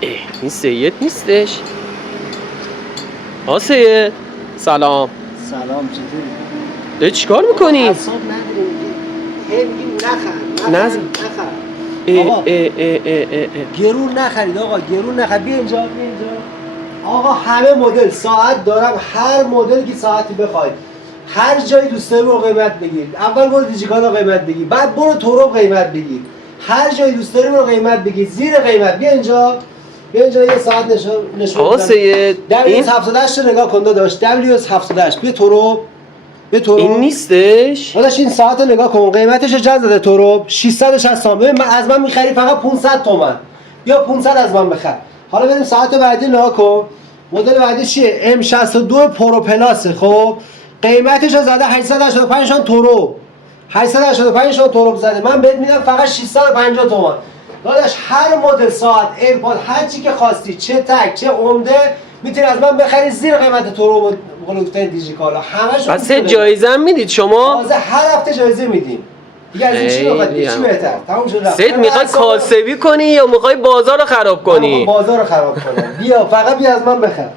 این سید نیستش. سید سلام. سلام، چطوری؟ چیکار میکنی؟ اعصاب نداریم، نخر. آقا گرون نخرید، آقا گرون نخرید. بیا اینجا. آقا همه مدل ساعت دارم، هر مدل که ساعتی بخواید، هر جایی دوست داری برو قیمت بگیر. اول برو دیجیکالا قیمت بگیر، بعد برو تورو قیمت بگیر. هر جایی دوست داری برو قیمت بگیر، زیر قیمت. بیا اینجا یه ساعت نشون آقا سید این WS78 رو نگاه کن داداش. WS78 بیا تورو. این نیستش. داداش این ساعت رو نگاه کن، قیمتش جز داده تورو 660 تومن. من از من میخری فقط 500 تومن. یا 500 از من بخر. حالا بریم ساعت بعدی نگاه کن. مدل بعدی چیه؟ M62 پرو پلاس. خب قیمتش رو زده 885 شون تورو. 885 شون تورو زده. من بهت میدم فقط 650 تومن. داداش هر مدل ساعت، ایرپاد، هر چی که خواستی، چه تک چه عمده، میتونی از من بخری زیر قیمت تورو و بلوک‌تای دیجیکالا. همشون پس جایزه هم میدید شما؟ هر هفته جایزه میدیم. دیگه از این چی بخواد؟ چی بهتر؟ تموم شد رفت. سید میخوای کاسبی کنی یا میخوای بازار رو خراب کنی؟ بازار رو خراب کنم. بیا فقط بیا از من بخر.